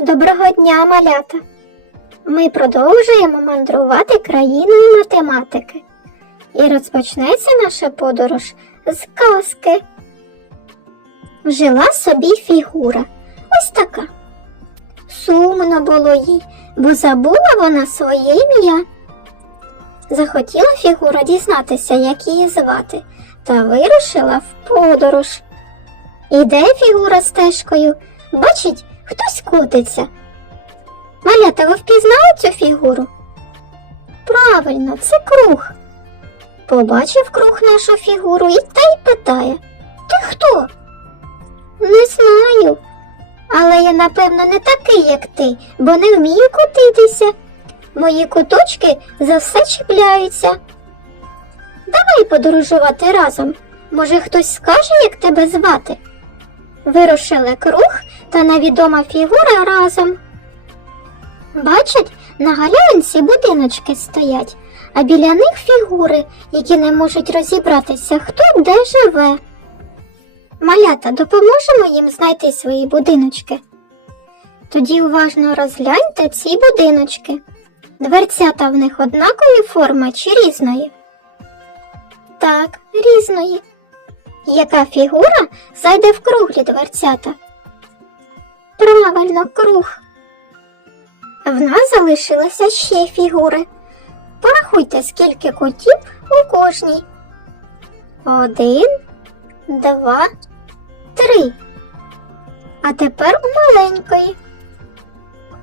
Доброго дня, малята! Ми продовжуємо мандрувати країною математики. І розпочнеться наша подорож з казки. Жила собі фігура. Ось така. Сумно було їй, бо забула вона своє ім'я. Захотіла фігура дізнатися, як її звати, та вирушила в подорож. Іде фігура стежкою, бачить, хтось котиться. Малята, ви впізнали цю фігуру? Правильно, це круг. Побачив круг нашу фігуру і та й питає Ти хто? Не знаю. Але я, напевно, не такий, як ти, бо не вмію котитися. Мої куточки за все чіпляються. Давай подорожувати разом. Може, хтось скаже, як тебе звати? Вирушили круг та невідома фігура разом. Бачать, на галявинці будиночки стоять, а біля них фігури, які не можуть розібратися, хто де живе. Малята, допоможемо їм знайти свої будиночки. Тоді уважно розгляньте ці будиночки. Дверцята в них однакові форми чи різної? Так, різної. Яка фігура зайде в круглі дверцята? Правильно, круг. В нас залишилося ще фігури. Порахуйте, скільки котів у кожній. Один, два, три. А тепер у маленької.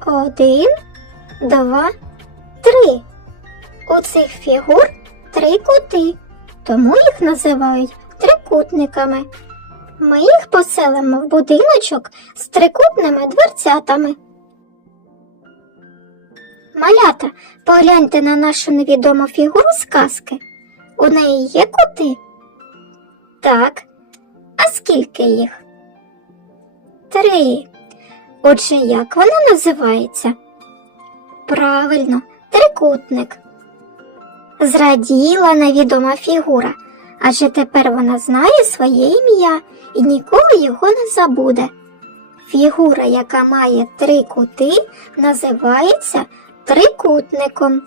Один, два, три. У цих фігур три кути, тому їх називають трикутниками. Ми їх поселимо в будиночок з трикутними дверцятами. Малята, погляньте на нашу невідому фігуру з казки. У неї є кути? Так. А скільки їх? Три. Отже, як вона називається? Правильно, трикутник. Зраділа невідома фігура, адже тепер вона знає своє ім'я і ніколи його не забуде. Фігура, яка має три кути, називається трикутником.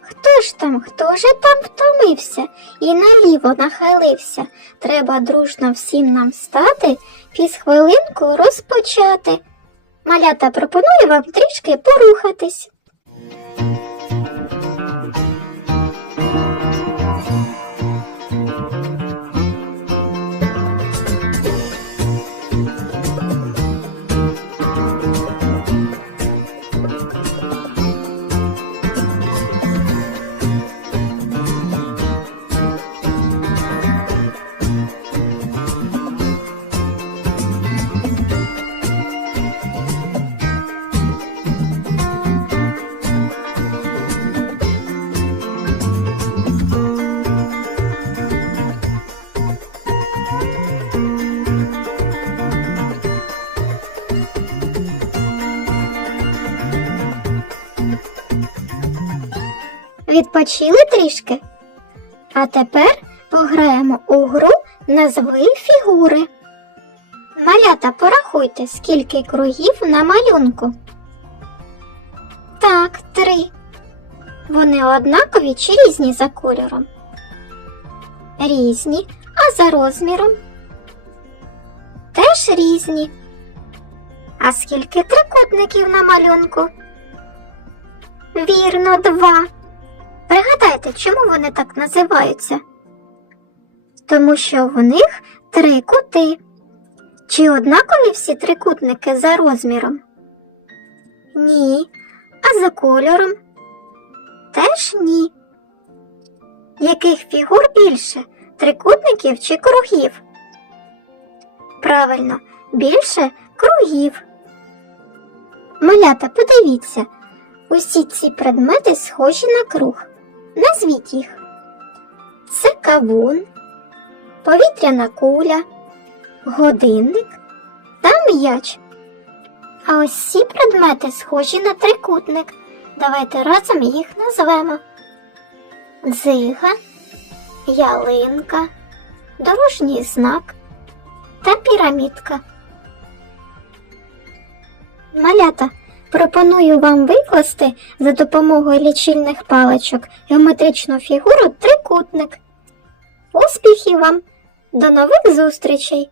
Хто ж там, хто ж там втомився і наліво нахилився? Треба дружно всім нам стати, фізхвилинку розпочати. Малята пропоную вам трішки порухатись. Відпочили трішки? А тепер пограємо у гру назви фігури. Малята, порахуйте, скільки кругів на малюнку. Так, три. Вони однакові чи різні за кольором? Різні, а за розміром? Теж різні. А скільки трикутників на малюнку? Вірно, два. Пригадайте, чому вони так називаються? Тому що в них три кути. Чи однакові всі трикутники за розміром? Ні. А за кольором? Теж ні. Яких фігур більше? Трикутників чи кругів? Правильно, більше кругів. Малята, подивіться, усі ці предмети схожі на круг. Назвіть їх. Це кавун, повітряна куля, годинник та м'яч. А ось ці предмети схожі на трикутник. Давайте разом їх назвемо. Дзига, ялинка, дорожній знак та пірамідка. Малята, пропоную вам викласти за допомогою лічильних паличок геометричну фігуру трикутник. Успіхів вам! До нових зустрічей!